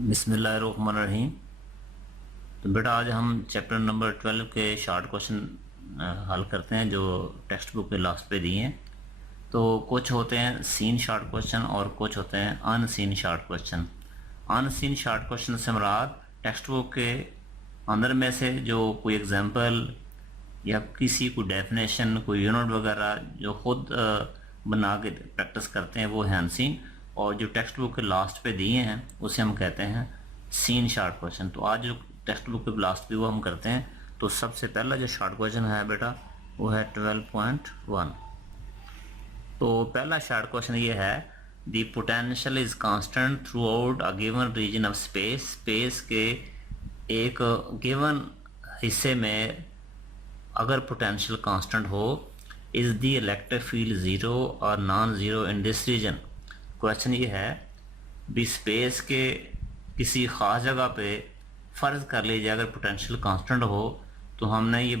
बिस्मिल्लाहिर्रहमानिर्रहीम। तो बेटा आज हम चैप्टर नंबर 12 के शॉर्ट क्वेश्चन हल करते हैं जो टेक्स्ट बुक के लास्ट पे दिए हैं। तो कुछ होते हैं सीन शॉर्ट क्वेश्चन और कुछ होते हैं unseen short question. Unseen short question से मुराद टेक्स्ट बुक के अंदर में से जो कोई एग्जांपल या किसी को डेफिनेशन कोई यूनिट वगैरह जो खुद बना के प्रैक्टिस करते हैं वो है अनसीन, और जो टेक्स्ट बुक के लास्ट पे दिए हैं उसे हम कहते हैं सीन शॉर्ट क्वेश्चन। तो आज जो टेक्स्ट बुक के लास्ट पे वो हम करते हैं। तो सबसे पहला जो शॉर्ट क्वेश्चन है बेटा वो है 12.1। तो पहला शॉर्ट क्वेश्चन ये है the potential is constant throughout a given region of space. Space के एक गिवन हिस्से में अगर पोटेंशियल कांस्टेंट हो, is the electric field zero और non zero in this region. Question ये है भी स्पेस के किसी ख़ास जगह पे फ़र्ज़ कर लीजिए अगर पोटेंशियल कांस्टेंट हो तो हमने ये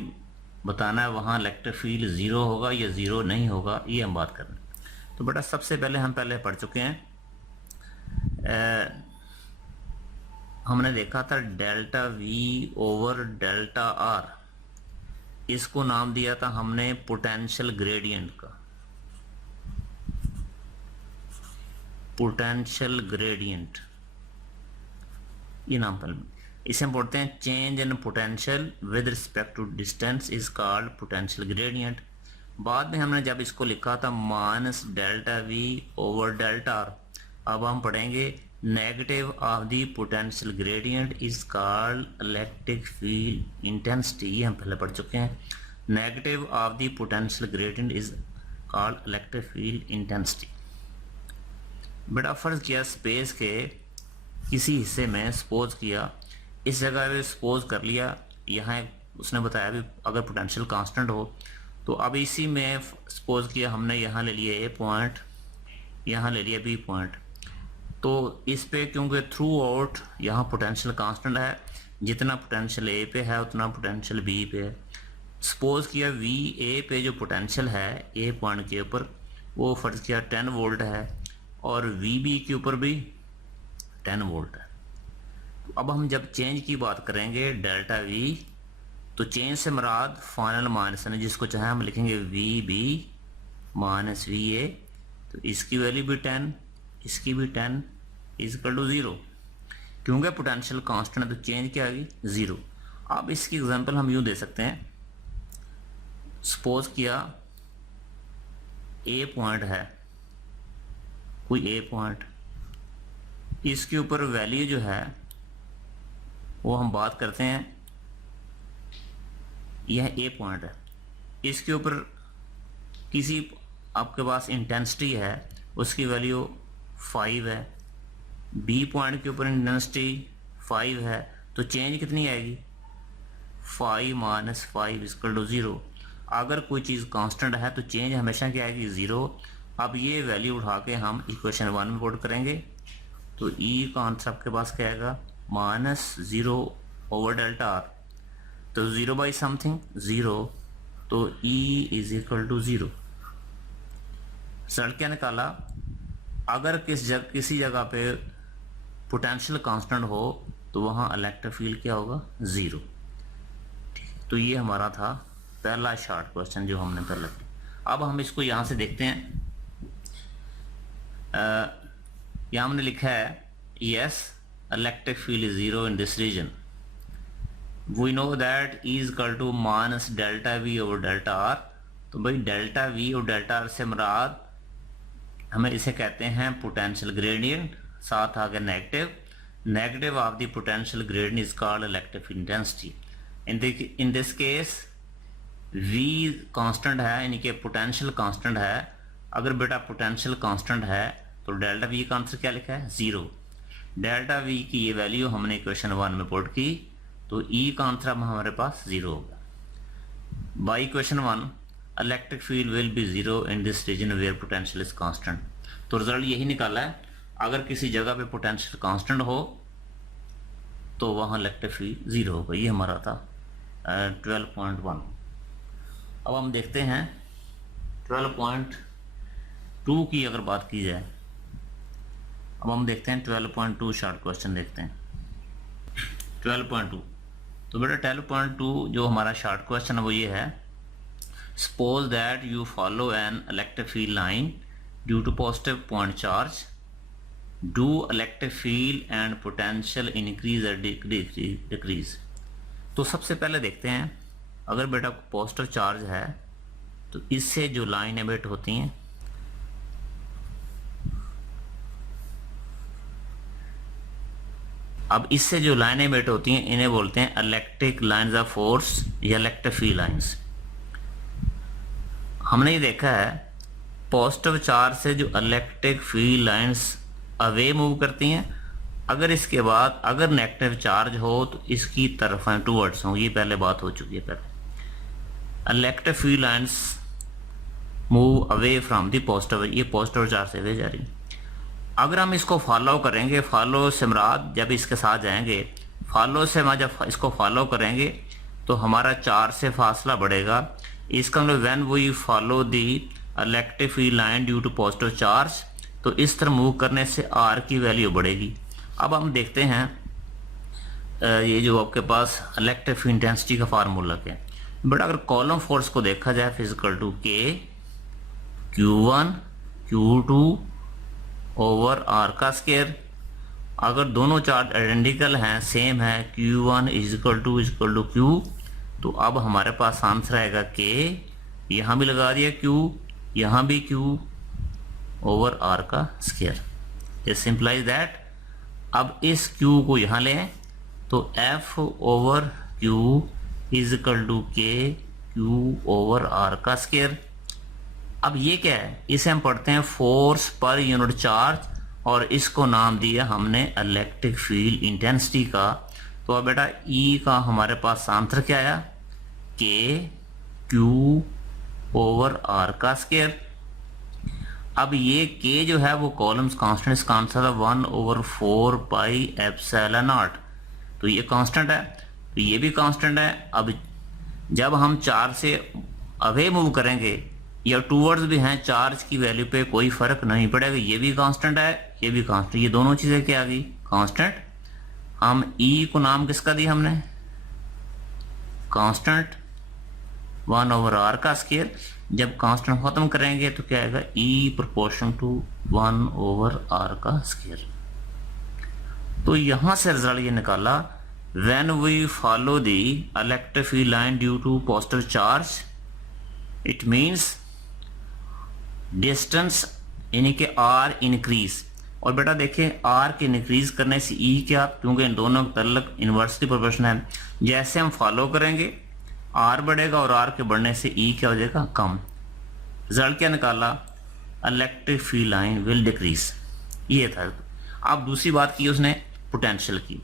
बताना है वहाँ इलेक्ट्रिक फील्ड ज़ीरो होगा या ज़ीरो नहीं होगा, ये हम बात करना है। तो बेटा सबसे पहले हम पढ़ चुके हैं, हमने देखा था delta V over delta R, इसको नाम दिया था हमने पोटेंशियल ग्रेडियंट का। पोटेंशियल ग्रेडियंट ये नाम पर इसे हम पढ़ते हैं change in potential with respect to distance is called potential gradient. बाद में हमने जब इसको लिखा था minus delta V over delta R, अब हम पढ़ेंगे negative of the potential gradient is called electric field intensity. ये हम पहले पढ़ चुके हैं। Negative of the potential gradient is called electric field intensity. बेटा फर्ज किया स्पेस के किसी हिस्से में सपोज किया, इस जगह पे सपोज कर लिया, यहाँ उसने बताया भी अगर पोटेंशियल कांस्टेंट हो तो अब इसी में सपोज किया हमने यहाँ ले लिया ए पॉइंट, यहाँ ले लिया बी पॉइंट। तो इस पे क्योंकि थ्रू आउट यहाँ पोटेंशियल कांस्टेंट है, जितना पोटेंशियल ए पे है उतना पोटेंशियल बी पे है। सपोज किया वी ए पे जो पोटेंशियल है ए पॉइंट के ऊपर वो फर्ज किया 10 वोल्ट है और वी बी के ऊपर भी 10 वोल्ट है। तो अब हम जब चेंज की बात करेंगे डेल्टा वी, तो चेंज से मुराद फाइनल माइनस है, जिसको चाहे हम लिखेंगे V B minus V A. तो इसकी वैल्यू भी 10, इसकी भी 10 इज इक्वल टू 0। क्योंकि पोटेंशियल कांस्टेंट है तो चेंज क्या आएगी 0। अब इसकी एग्जांपल हम यूँ दे सकते हैं, सपोज किया ए पॉइंट है, कोई ए पॉइंट, इसके ऊपर वैल्यू जो है वो हम बात करते हैं, यह ए पॉइंट है, इसके ऊपर किसी आपके पास इंटेंसिटी है उसकी वैल्यू 5 है, बी पॉइंट के ऊपर इंटेंसिटी 5 है, तो चेंज कितनी आएगी 5 माइनस 5 इक्वल टू 0। अगर कोई चीज़ कांस्टेंट है तो चेंज हमेशा क्या आएगी 0। अब ये वैल्यू उठा के हम इक्वेशन 1 में पुट करेंगे तो ई का आंसर आपके पास क्या आएगा माइनस 0 ओवर डेल्टा आर। तो 0 बाई समथिंग 0, तो E is equal to 0। Result क्या निकाला, अगर किसी जगह पे पोटेंशियल कांस्टेंट हो तो वहाँ इलेक्ट्रिक फील्ड क्या होगा 0। तो ये हमारा था पहला शॉर्ट क्वेश्चन जो हमने पहले किया। अब हम इसको यहाँ से देखते हैं। यहाँ हमने लिखा है yes electric field is 0 in this region. We know that E is equal to minus delta V over delta R. तो भाई डेल्टा वी और डेल्टा आर से मुराद हमें इसे कहते हैं पोटेंशियल ग्रेडियंट, साथ आ गया negative of the potential gradient is called electric field intensity. In this case V constant है, यानी कि पोटेंशियल कांस्टेंट है। अगर बेटा पोटेंशियल कांस्टेंट है तो डेल्टा वी का आंसर क्या लिखा है 0। डेल्टा वी की ये वैल्यू हमने इक्वेशन 1 में पुट की तो ई का आंसर हमारे पास 0 होगा। By equation 1 electric field will be 0 in this region where potential is constant. तो रिजल्ट यही निकाला है, अगर किसी जगह पे पोटेंशियल कांस्टेंट हो तो वहाँ इलेक्ट्रिक फील्ड 0 होगा। ये हमारा था 12.1। अब हम देखते हैं 12.2 की अगर बात की जाए अब हम देखते हैं 12.2 शॉर्ट क्वेश्चन देखते हैं 12.2। तो बेटा 12.2 जो हमारा शॉर्ट क्वेश्चन है वो ये है, suppose that you follow an electric field line due to positive point charge, do electric field and potential increase और डिक्रीज। तो सबसे पहले देखते हैं, अगर बेटा पॉजिटिव चार्ज है तो इससे जो लाइन एमिट होती हैं, अब इससे जो लाइनें एमिट होती हैं इन्हें बोलते हैं इलेक्ट्रिक लाइंस ऑफ फोर्स या इलेक्ट्रिक फील्ड लाइंस। हमने ये देखा है पॉजिटिव चार्ज से जो electric field lines away move करती हैं, अगर इसके बाद अगर नेगेटिव चार्ज हो तो इसकी तरफ टूवर्ड्स हों, ये पहले बात हो चुकी है। पहले electric field lines move away from the positive, ये पॉजिटिव चार्ज से अवे जा रही। अगर हम इसको फॉलो करेंगे, फॉलो से मुराद जब इसके साथ जाएंगे, फॉलो से हम जब इसको फॉलो करेंगे तो हमारा चार्ज से फासला बढ़ेगा। इसका मतलब when we follow the electric field line due to positive charge, तो इस तरह मूव करने से आर की वैल्यू बढ़ेगी। अब हम देखते हैं ये जो आपके पास इलेक्ट्रिक फील्ड इंटेंसिटी का फार्मूला क्या है। बट अगर कॉलम फोर्स को देखा जाए फिजिकल टू के Q1 Q2 ओवर आर का स्केयर, अगर दोनों चार्ज आइडेंटिकल हैं, सेम है, Q1 इजिकल टू Q, तो अब हमारे पास आंसर आएगा के, यहाँ भी लगा दिया Q, यहाँ भी Q ओवर आर का स्केयर। दिस सिंप्लाइज दैट, अब इस Q को यहाँ लें तो F over Q equal to K Q over are का स्केयर। अब ये क्या है, इसे हम पढ़ते हैं फोर्स पर यूनिट चार्ज, और इसको नाम दिया हमने इलेक्ट्रिक फील्ड इंटेंसिटी का। तो अब बेटा E का हमारे पास आंसर क्या आया, के Q ओवर आर का स्केयर। अब ये K जो है वो कॉलम्स कांस्टेंट, इसका आंसर था 1/4 पाई एप्सिलॉन नॉट, तो ये कांस्टेंट है, तो ये भी कांस्टेंट है। अब जब हम चार्ज से अवे मूव करेंगे या टूवर्ड्स भी हैं, चार्ज की वैल्यू पे कोई फर्क नहीं पड़ेगा, ये भी कांस्टेंट है, ये भी कांस्टेंट, ये दोनों चीजें क्या आ गई, कांस्टेंट। हम E को नाम किसका दिया हमने, कांस्टेंट 1/r का स्केयर। जब कांस्टेंट खत्म करेंगे तो क्या आएगा, E प्रोपोर्शन टू 1/r का स्केयर। तो यहां से रिजल्ट ये निकाला, when we follow the electric field line due to positive charge, it means distance यानी कि आर इंक्रीज। और बेटा देखें आर के इंक्रीज करने से ई क्या, क्योंकि इन दोनों का तल्लक इन्वर्सली प्रोपोर्शनल है, जैसे हम फॉलो करेंगे आर बढ़ेगा और आर के बढ़ने से ई क्या हो जाएगा, कम। रिजल्ट क्या निकाला, electric field line will decrease, ये था। अब दूसरी बात की उसने पोटेंशियल की,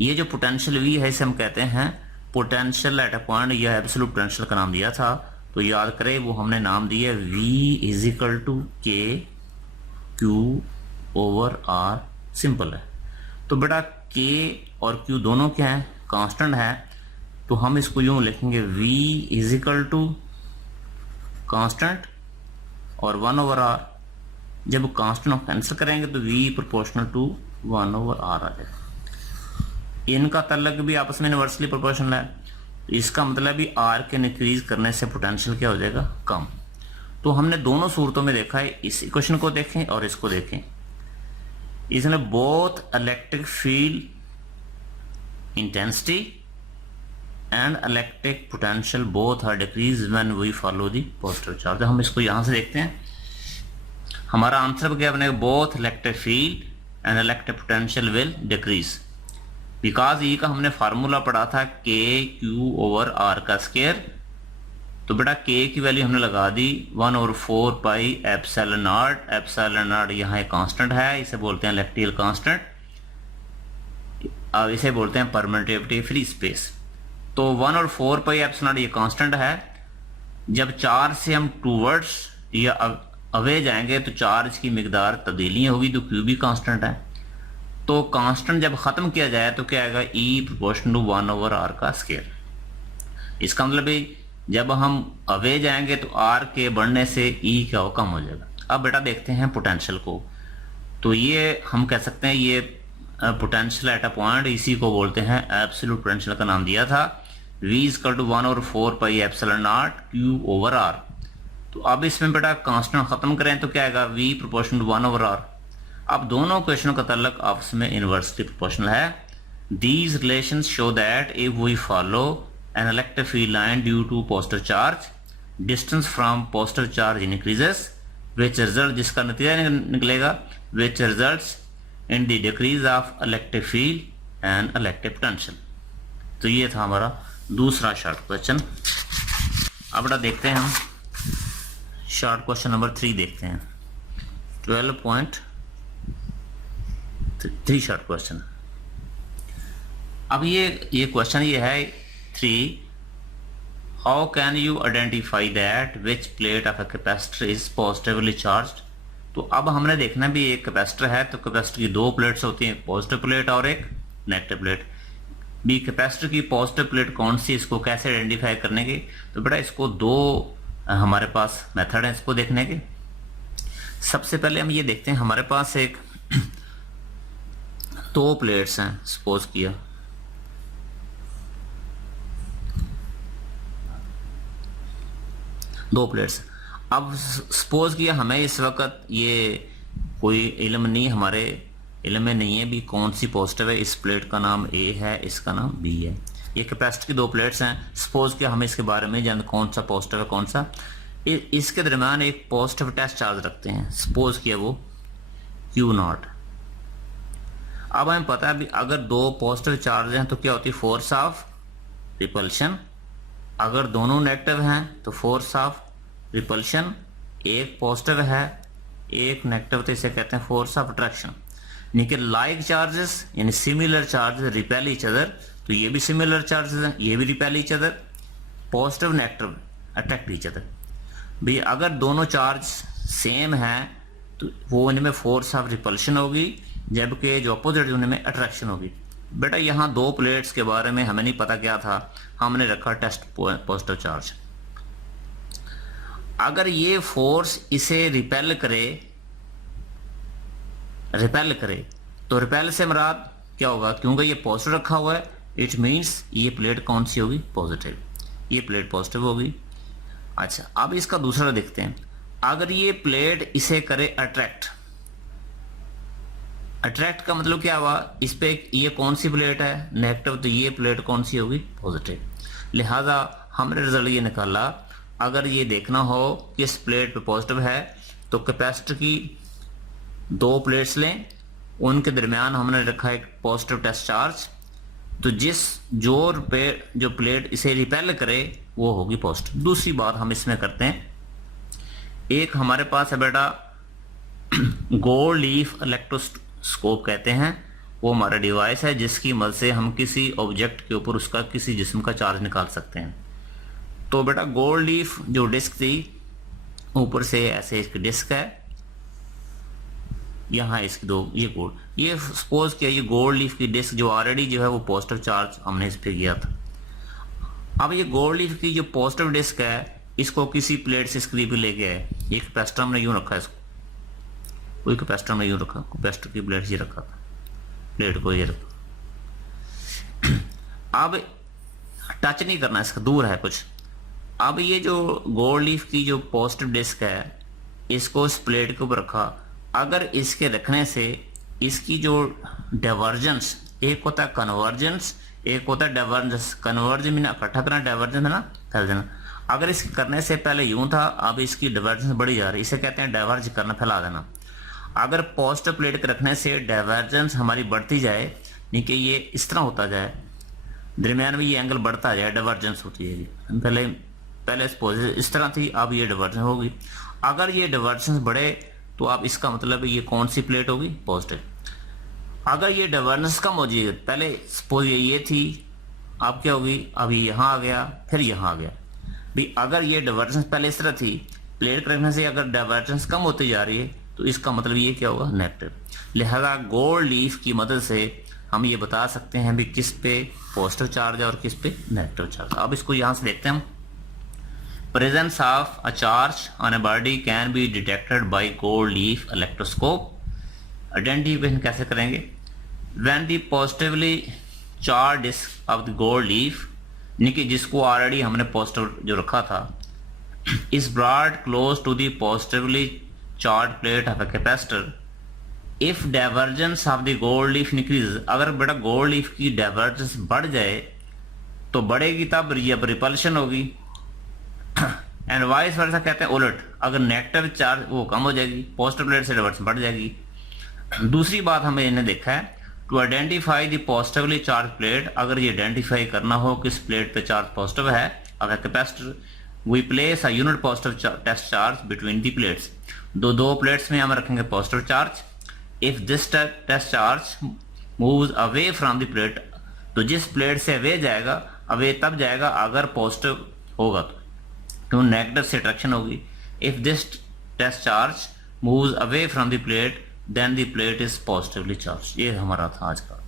ये जो पोटेंशियल वी है इसे हम कहते हैं पोटेंशियल एट अ पॉइंट, या एब्सोल्यूट पोटेंशियल का नाम दिया था। तो याद करें वो हमने नाम दिया V is equal to K Q over R, simple है। तो बेटा K और Q दोनों क्या है, कांस्टेंट है, तो हम इसको यूं लिखेंगे V इजिकल टू कांस्टेंट और 1/r। जब कांस्टेंट कैंसिल करेंगे तो V प्रोपोर्शनल टू 1/r आ जाएगा। इनका तल्लक भी आपस में इनवर्सली प्रोपोर्शनल है, इसका मतलब भी आर के इंक्रीज करने से पोटेंशियल क्या हो जाएगा, कम। तो हमने दोनों सूरतों में देखा है, इस इक्वेशन को देखें और इसको देखें, इसमें both electric field intensity and electric potential both are decrease when we follow the positive charge. हम इसको यहां से देखते हैं, हमारा आंसर क्या बनेगा, both electric field and electric potential will decrease, because E का हमने फार्मूला पढ़ा था के Q ओवर आर का स्केयर। तो बेटा के की वैल्यू हमने लगा दी 1/4 pi epsilon nought. Epsilon nought यहाँ एक कांस्टेंट है, इसे बोलते हैं इलेक्ट्रिकल कांस्टेंट, अब इसे बोलते हैं परमिटिविटी फ्री स्पेस। तो 1/4 पाई एप्सिलॉन नॉट ये कांस्टेंट है। जब चार्ज से हम टूवर्ड्स या अवे जाएंगे तो चार्ज की मिकदार तब्दीली होगी, तो Q भी कांस्टेंट है। तो कांस्टेंट जब खत्म किया जाए तो क्या आएगा, E प्रोपोर्शनल टू 1/r का स्केयर। इसका मतलब भी जब हम अवे जाएंगे तो R के बढ़ने से E क्या हो, कम हो जाएगा। अब बेटा देखते हैं पोटेंशियल को। तो ये हम कह सकते हैं ये पोटेंशियल एट अ पॉइंट, इसी को बोलते हैं एब्सोल्यूट पोटेंशियल का नाम दिया था। V equal to 1/4 pi epsilon naught Q over R। तो अब इसमें बेटा कांस्टेंट खत्म करें तो क्या आएगा, V प्रोपोर्शनल टू 1/R। अब दोनों क्वेश्चन का ताल्लुक आपस में इनवर्सली प्रोपोर्शनल है। These relations show that if we follow an electric field line due to positive charge, distance from positive charge increases, which result, जिसका नतीजा निकलेगा which results in the decrease of electric field and electric potential। तो ये था हमारा दूसरा short question. अब बेटा देखते हैं हम शॉर्ट क्वेश्चन नंबर 3 देखते हैं। 12.3 शॉर्ट क्वेश्चन। अब ये क्वेश्चन ये है 3, how can you identify that which plate of a capacitor is positively charged. तो अब हमने देखना भी एक कैपेसिटर है तो कैपेसिटर की दो प्लेट्स होती हैं, पॉजिटिव प्लेट और एक नेगेटिव प्लेट। भी कैपेसिटर की पॉजिटिव प्लेट कौन सी, इसको कैसे आइडेंटिफाई करने के, तो बेटा इसको दो हमारे पास मेथड है इसको देखने के। सबसे पहले हम ये देखते हैं हमारे पास एक दो प्लेट्स हैं, सपोज किया दो प्लेट्स। अब सपोज किया हमें इस वक्त ये कोई इल्म नहीं, हमारे इल्म में नहीं है भी कौन सी पॉजिटिव है, इस प्लेट का नाम A है, इसका नाम B है। ये कैपेसिटर की दो प्लेट्स हैं, सपोज किया हमें इसके बारे में जान कौन सा पॉजिटिव है कौन सा। इसके दरम्यान एक पॉजिटिव टेस्ट चार्ज रखते हैं, सपोज किया वो Q0। अब हमें पता है भी अगर दो पॉजिटिव चार्ज हैं तो क्या होती है, फोर्स ऑफ रिपल्शन। अगर दोनों नेगेटिव हैं तो फोर्स ऑफ रिपल्शन, एक पॉजिटिव है एक नेगेटिव, तो इसे कहते हैं फोर्स ऑफ अट्रैक्शन। यानी कि लाइक चार्जेस यानी similar charges repel each other, तो ये भी सिमिलर चार्जेस हैं, ये भी repel each other. Positive negative attract each other. भाई अगर दोनों चार्ज सेम हैं तो वो उनमें फोर्स ऑफ रिपल्शन होगी, जबकि जो अपोजिट उनमें अट्रैक्शन होगी। बेटा यहाँ दो प्लेट्स के बारे में हमें नहीं पता क्या था, हमने रखा टेस्ट पॉजिटिव चार्ज। अगर ये फोर्स इसे रिपेल करे तो रिपेल से मुराद क्या होगा, क्योंकि ये पॉजिटिव रखा हुआ है, इट मींस ये प्लेट कौन सी होगी, पॉजिटिव, ये प्लेट पॉजिटिव होगी। अच्छा अब इसका दूसरा देखते हैं, अगर ये प्लेट इसे करे अट्रैक्ट का मतलब क्या हुआ, इस पे ये कौन सी प्लेट है, नेगेटिव, तो ये प्लेट कौन सी होगी, पॉजिटिव। लिहाजा हमने रिजल्ट ये निकाला, अगर ये देखना हो कि इस प्लेट पे पॉजिटिव है तो कैपेसिटर की दो प्लेट्स लें, उनके दरमियान हमने रखा एक पॉजिटिव टेस्ट चार्ज, तो जो प्लेट इसे रिपेल करे वो होगी पॉजिटिव। दूसरी बात हम इसमें करते हैं, एक हमारे पास है बेटा गोल्ड लीफ इलेक्ट्रोस्कोप कहते हैं, वो हमारा डिवाइस है जिसकी मदद से हम किसी ऑब्जेक्ट के ऊपर उसका किसी जिस्म का चार्ज निकाल सकते हैं। तो बेटा गोल्ड लीफ जो डिस्क थी, ऊपर से ऐसे इसकी डिस्क है, यहाँ इसकी दो ये गोल्ड, ये सपोज किया ये गोल्ड लीफ की डिस्क जो ऑलरेडी जो है वो पॉजिटिव चार्ज हमने इस पर किया था। अब ये गोल्ड लीफ की जो पॉजिटिव डिस्क है इसको किसी प्लेट से इसके भी लेके आए, ये कैपेसिटर हमने यूं रखा है, इसको कोई कैपेसिटर में यूं रखा, कैपेसिटर की प्लेट ये रखा था, प्लेट को ये रखा। अब टच नहीं करना, इसका दूर है कुछ। अब ये जो गोल्ड लीफ की जो पॉजिटिव डिस्क है इसको इस प्लेट के ऊपर रखा, अगर इसके रखने से इसकी जो डाइवर्जेंस, एक होता है कन्वर्जेंस एक होता है डाइवर्जेंस। कन्वर्ज में इकट्ठा करना, डाइवर्जेंस है ना फैल देना। अगर इसके करने से पहले यूं था, अब इसकी डाइवर्जेंस बढ़ी जा रही है, इसे कहते हैं डाइवर्ज करना, फैला देना। अगर पॉजिटिव प्लेट के रखने से डाइवर्जेंस हमारी बढ़ती जाए, नहीं कि ये इस तरह होता जाए, दरमियान में ये एंगल बढ़ता जाए, डाइवर्जेंस होती है। पहले इस तरह थी, अब ये डाइवर्जेंस होगी। अगर ये डाइवर्जेंस बढ़े तो अब इसका मतलब ये कौन सी प्लेट होगी, पॉजिटिव। अगर ये डाइवर्जेंस कम हो जाए, पहले सपोज ये थी, अब क्या होगी, अभी यहाँ आ गया फिर यहाँ आ गया भी। अगर ये डाइवर्जेंस पहले इस तरह थी, प्लेट रखने से अगर डाइवर्जेंस कम होती जा रही है तो इसका मतलब ये क्या होगा, नेगेटिव। लिहाजा गोल्ड लीफ की मदद से हम ये बता सकते हैं भी किस पे पॉजिटिव चार्ज है और किस पे नेगेटिव चार्ज। अब इसको यहाँ से देखते हैं हम। Presence of a charge on a body can be detected by gold leaf electroscope. Identification कैसे करेंगे? When the positively charge disc of the gold leaf, यानी कि जिसको ऑलरेडी हमने पॉजिटिव जो रखा था, is brought close to the positively charge plate of a capacitor, if divergence of the gold leaf increase, अगर बेटा गोल्ड लीफ की डाइवर्जेंस बढ़ जाए तो बढ़ेगी तब रिपल्शन होगी, एंड वाइस वर्सा कहते हैं उलट, अगर नेगेटिव चार्ज वो कम हो जाएगी, पॉजिटिव प्लेट से डाइवर्जेंस बढ़ जाएगी। दूसरी बात हमें इन्हें देखा है, to identify the positively charge plate, अगर ये आइडेंटिफाई करना हो किस प्लेट पे चार्ज पॉजिटिव है अगर capacitor, we place a unit positive test charge between the plates, दो प्लेट्स में हम रखेंगे positive charge. If this test charge moves away from the plate, तो जिस प्लेट से अवे जाएगा, अवे तब जाएगा अगर पॉजिटिव होगा तो नेगेटिव से अट्रैक्शन होगी। If this test charge moves away from the plate then the plate is positively charge. ये हमारा था आज का।